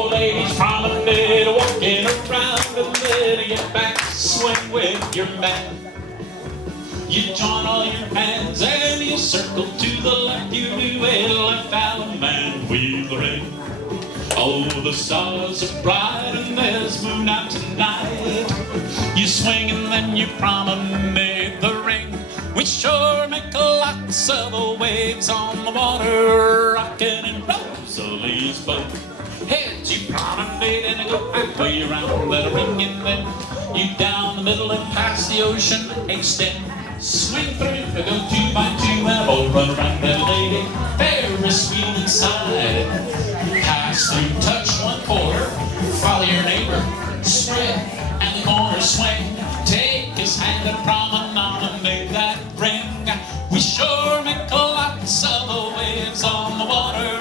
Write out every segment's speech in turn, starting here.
Four ladies promenade, walking around and letting your back swing with your man. You join all your hands and you circle to the left. You do a left out man with the ring. Oh, the stars are bright and there's moon out tonight. You swing and then you promenade the ring. We sure make lots of the waves on the water, rockin' in Rosalie'S boat. Heads you promenade and go halfway around that ring, and then you down the middle and past the ocean, extend, swing through, go 2 by 2 and a boat run around that lady. Ferris wheel inside, pass through, touch 1/4, follow your neighbor, spread, and the corner swing. Take his hand and promenade that ring. We sure make lots of the waves on the water,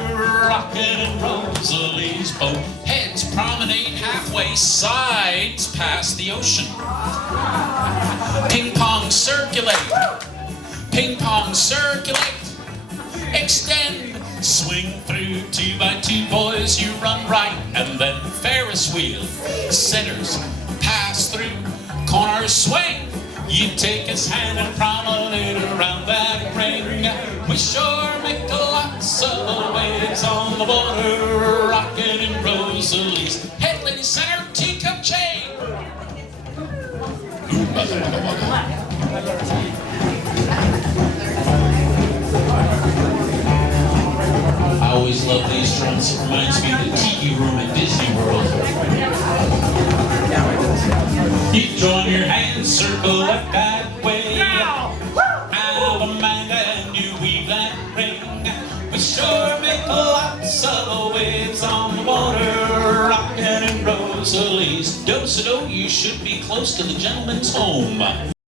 rockin' in Rosalie'S boat. Heads promenade halfway, sides past the ocean. Ping pong circulate, ping pong circulate, extend, swing through 2 by 2 boys, you run right, and then Ferris wheel, centers, pass through, corner swing. You take his hand and promenade around that ring. We sure make lots of the waves on the water, rockin' in Rosalie'S. Head, lady, center, teacup chain. I always love these drums. It reminds me of the tiki room at Disney World. You join your hands, circle up that way. Out of mind and you weave that ring. We sure make lots of the waves on the water, rockin' in Rosalie'S. Do-so-do, you should be close to the gentleman's home.